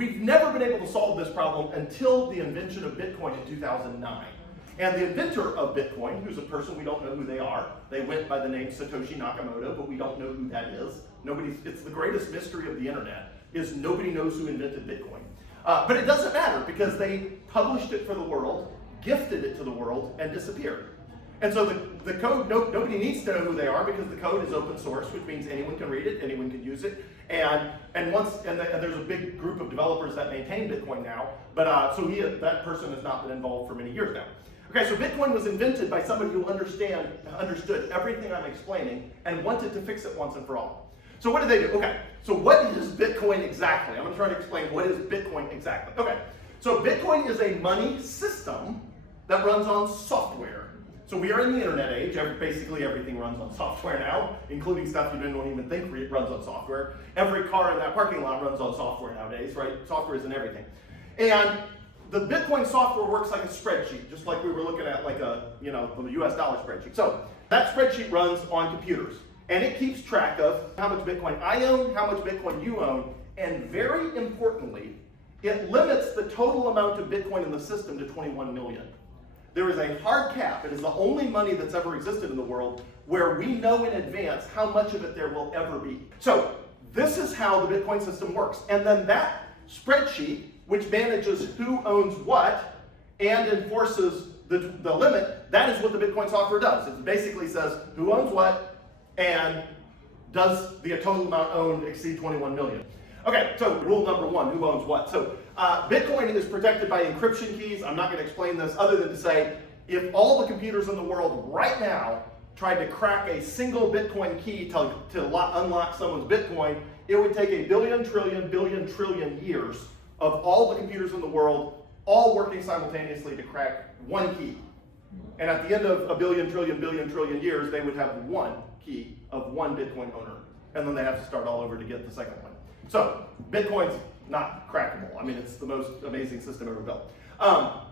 We've never been able to solve this problem until the invention of Bitcoin in 2009. And the inventor of Bitcoin, who's a person we don't know who they are, they went by the name Satoshi Nakamoto, but we don't know who that is. It's the greatest mystery of the internet, is nobody knows who invented Bitcoin. But it doesn't matter because they published it for the world, gifted it to the world, and disappeared. And so the code, nobody needs to know who they are because the code is open source, which means anyone can read it, anyone can use it. And there's a big group of developers that maintain Bitcoin now, but that person has not been involved for many years now. Okay, so Bitcoin was invented by somebody who understood everything I'm explaining and wanted to fix it once and for all. So what did they do? Okay, so what is Bitcoin exactly? I'm going to try to explain what is Bitcoin exactly. Okay, so Bitcoin is a money system that runs on software. So we are in the internet age. Basically everything runs on software now, including stuff you don't even think runs on software. Every car in that parking lot runs on software nowadays, right? Software is in everything. And the Bitcoin software works like a spreadsheet, just like we were looking at like the US dollar spreadsheet. So that spreadsheet runs on computers, and it keeps track of how much Bitcoin I own, how much Bitcoin you own, and very importantly, it limits the total amount of Bitcoin in the system to 21 million. There is a hard cap. It is the only money that's ever existed in the world where we know in advance how much of it there will ever be. So this is how the Bitcoin system works. And then that spreadsheet, which manages who owns what and enforces the limit, that is what the Bitcoin software does. It basically says who owns what and does the total amount owned exceed 21 million. Okay, so rule number one, who owns what? So Bitcoin is protected by encryption keys. I'm not going to explain this other than to say, if all the computers in the world right now tried to crack a single Bitcoin key to unlock someone's Bitcoin, it would take a billion trillion years of all the computers in the world all working simultaneously to crack one key. And at the end of a billion trillion years, they would have one key of one Bitcoin owner. And then they have to start all over to get the second one. So Bitcoin's not crackable. I mean, it's the most amazing system ever built. Now,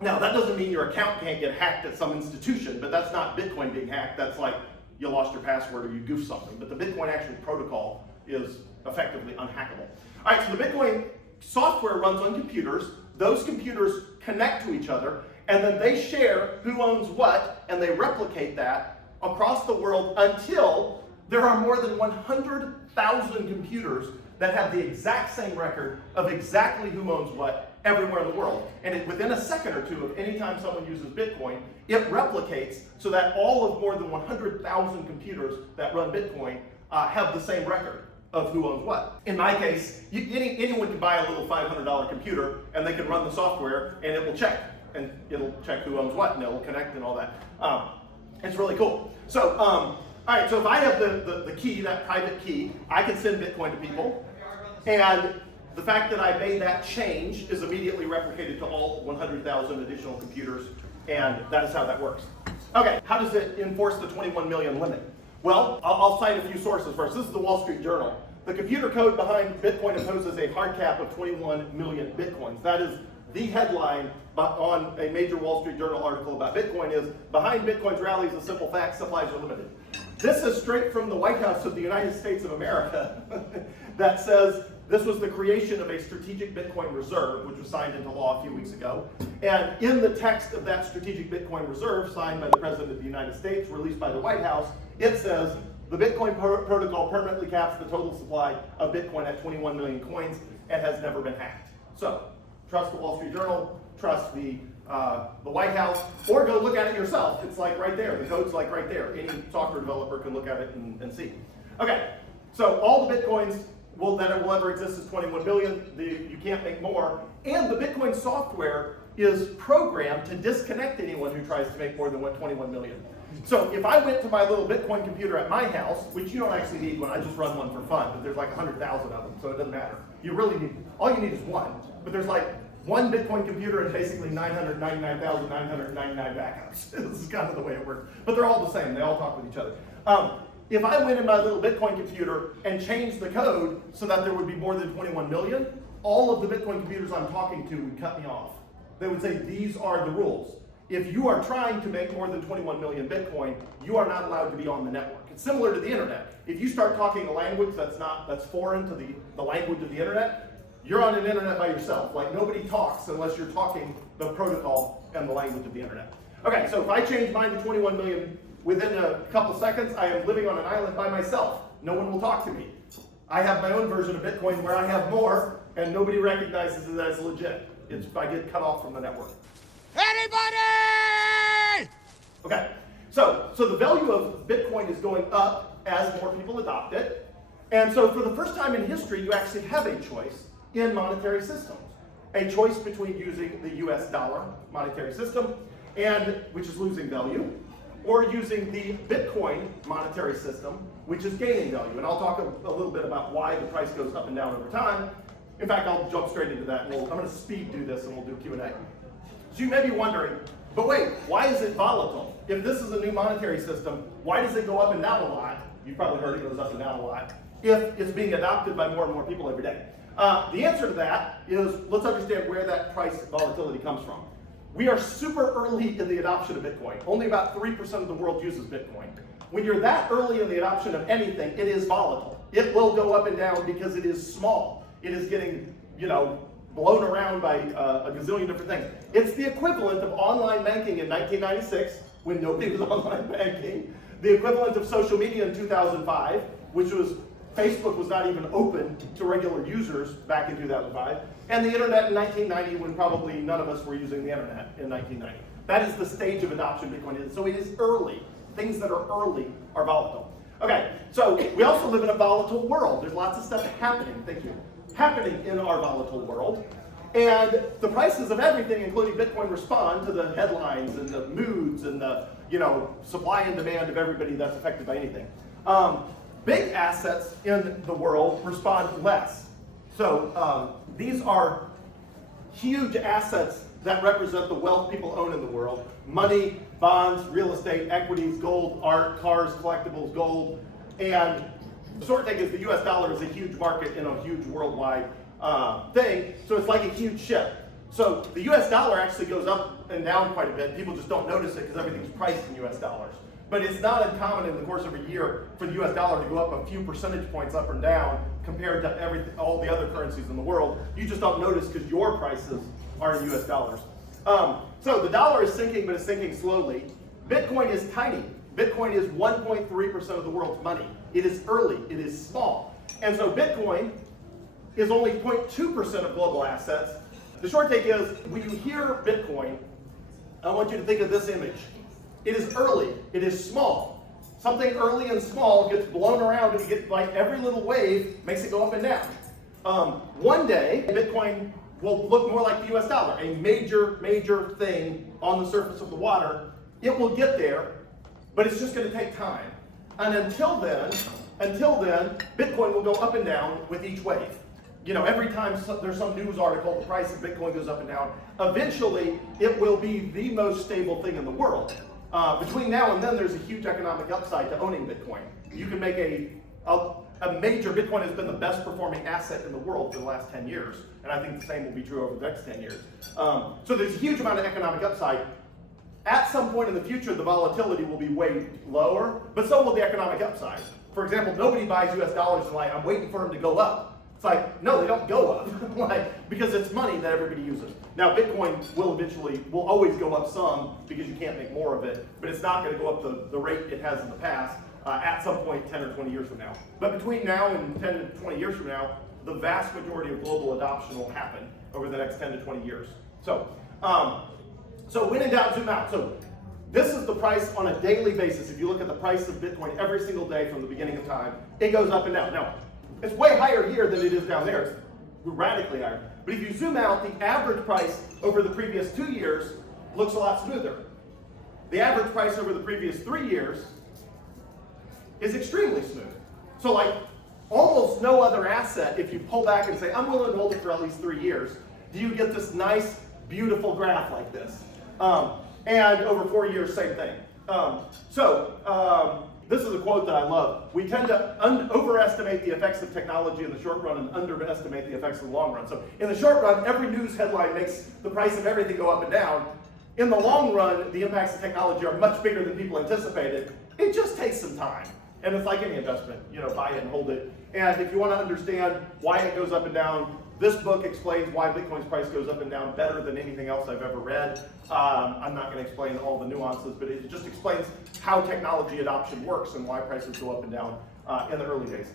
that doesn't mean your account can't get hacked at some institution, but that's not Bitcoin being hacked. That's like you lost your password or you goofed something. But the Bitcoin actual protocol is effectively unhackable. All right, so the Bitcoin software runs on computers. Those computers connect to each other, and then they share who owns what, and they replicate that across the world until there are more than 100,000 computers that have the exact same record of exactly who owns what everywhere in the world. And within a second or two of any time someone uses Bitcoin, it replicates so that all of more than 100,000 computers that run Bitcoin have the same record of who owns what. In my case, anyone can buy a little $500 computer and they can run the software and it will check. And it'll check who owns what and it will connect and all that. It's really cool. So, all right, so if I have the key, that private key, I can send Bitcoin to people. And the fact that I made that change is immediately replicated to all 100,000 additional computers, and that is how that works. Okay, how does it enforce the 21 million limit? Well, I'll cite a few sources first. This is the Wall Street Journal. The computer code behind Bitcoin imposes a hard cap of 21 million Bitcoins. That is the headline on a major Wall Street Journal article about Bitcoin is, behind Bitcoin's rally is a simple fact, supplies are limited. This is straight from the White House of the United States of America that says this was the creation of a strategic Bitcoin reserve, which was signed into law a few weeks ago. And in the text of that strategic Bitcoin reserve, signed by the President of the United States, released by the White House, it says, the Bitcoin protocol permanently caps the total supply of Bitcoin at 21 million coins and has never been hacked. So, trust the Wall Street Journal, trust the White House, or go look at it yourself. It's like right there. The code's like right there. Any software developer can look at it and see. Okay, so all the Bitcoins that will ever exist is 21 billion. You can't make more. And the Bitcoin software is programmed to disconnect anyone who tries to make more than 21 million. So if I went to my little Bitcoin computer at my house, which you don't actually need one, I just run one for fun, but there's like 100,000 of them, so it doesn't matter. All you need is one, but there's like one Bitcoin computer and basically 999,999 backups. This is kind of the way it works. But they're all the same, they all talk with each other. If I went in my little Bitcoin computer and changed the code so that there would be more than 21 million, all of the Bitcoin computers I'm talking to would cut me off. They would say, these are the rules. If you are trying to make more than 21 million Bitcoin, you are not allowed to be on the network. It's similar to the internet. If you start talking a language that's foreign to the language of the internet, you're on an internet by yourself. Like, nobody talks unless you're talking the protocol and the language of the internet. Okay, so if I change mine to 21 million within a couple seconds, I am living on an island by myself. No one will talk to me. I have my own version of Bitcoin where I have more, and nobody recognizes it as legit. I get cut off from the network. Anybody! Okay, so the value of Bitcoin is going up as more people adopt it. And so for the first time in history, you actually have a choice in monetary systems. A choice between using the US dollar monetary system, which is losing value, or using the Bitcoin monetary system, which is gaining value. And I'll talk a little bit about why the price goes up and down over time. In fact, I'll jump straight into that. And I'm going to speed do this, and we'll do Q&A. So you may be wondering, but wait, why is it volatile? If this is a new monetary system, why does it go up and down a lot? You've probably heard it goes up and down a lot, if it's being adopted by more and more people every day. The answer to that is, let's understand where that price volatility comes from. We are super early in the adoption of Bitcoin. Only about 3% of the world uses Bitcoin. When you're that early in the adoption of anything, it is volatile. It will go up and down because it is small. It is getting, blown around by a gazillion different things. It's the equivalent of online banking in 1996, when nobody was online banking. The equivalent of social media in 2005, which was Facebook was not even open to regular users back in 2005, and the internet in 1990, when probably none of us were using the internet in 1990. That is the stage of adoption Bitcoin is. So it is early. Things that are early are volatile. Okay, so we also live in a volatile world. There's lots of stuff happening in our volatile world. And the prices of everything, including Bitcoin, respond to the headlines and the moods and the supply and demand of everybody that's affected by anything. Big assets in the world respond less. So these are huge assets that represent the wealth people own in the world. Money, bonds, real estate, equities, gold, art, cars, collectibles, gold. And the short thing is the US dollar is a huge market in a huge worldwide thing. So it's like a huge ship. So the US dollar actually goes up and down quite a bit. People just don't notice it because everything's priced in US dollars. But it's not uncommon in the course of a year for the US dollar to go up a few percentage points up and down compared to all the other currencies in the world. You just don't notice because your prices are in US dollars. So the dollar is sinking, but it's sinking slowly. Bitcoin is tiny. Bitcoin is 1.3% of the world's money. It is early, it is small. And so Bitcoin is only 0.2% of global assets. The short take is, when you hear Bitcoin, I want you to think of this image. It is early, it is small. Something early and small gets blown around, and you get like every little wave makes it go up and down. One day, Bitcoin will look more like the US dollar, a major thing on the surface of the water. It will get there, but it's just going to take time. And until then, Bitcoin will go up and down with each wave. Every time there's some news article, the price of Bitcoin goes up and down. Eventually, it will be the most stable thing in the world. Between now and then, there's a huge economic upside to owning Bitcoin. You can make a major, Bitcoin has been the best performing asset in the world for the last 10 years. And I think the same will be true over the next 10 years. So there's a huge amount of economic upside. At some point in the future, the volatility will be way lower, but so will the economic upside. For example, nobody buys US dollars and I'm waiting for them to go up. It's like, no, they don't go up, because it's money that everybody uses. Now, Bitcoin will always go up some because you can't make more of it, but it's not going to go up the rate it has in the past at some point 10 or 20 years from now. But between now and 10 to 20 years from now, the vast majority of global adoption will happen over the next 10 to 20 years. So when in doubt, zoom out. So this is the price on a daily basis. If you look at the price of Bitcoin every single day from the beginning of time, it goes up and down. Now, it's way higher here than it is down there. It's radically higher. But if you zoom out, the average price over the previous 2 years looks a lot smoother. The average price over the previous 3 years is extremely smooth. So almost no other asset, if you pull back and say, I'm willing to hold it for at least 3 years, do you get this nice, beautiful graph like this. And over 4 years, same thing. This is a quote that I love. We tend to overestimate the effects of technology in the short run and underestimate the effects in the long run. So in the short run, every news headline makes the price of everything go up and down. In the long run, the impacts of technology are much bigger than people anticipated. It just takes some time. And it's like any investment, buy it and hold it. And if you want to understand why it goes up and down, this book explains why Bitcoin's price goes up and down better than anything else I've ever read. I'm not going to explain all the nuances, but it just explains how technology adoption works and why prices go up and down in the early days.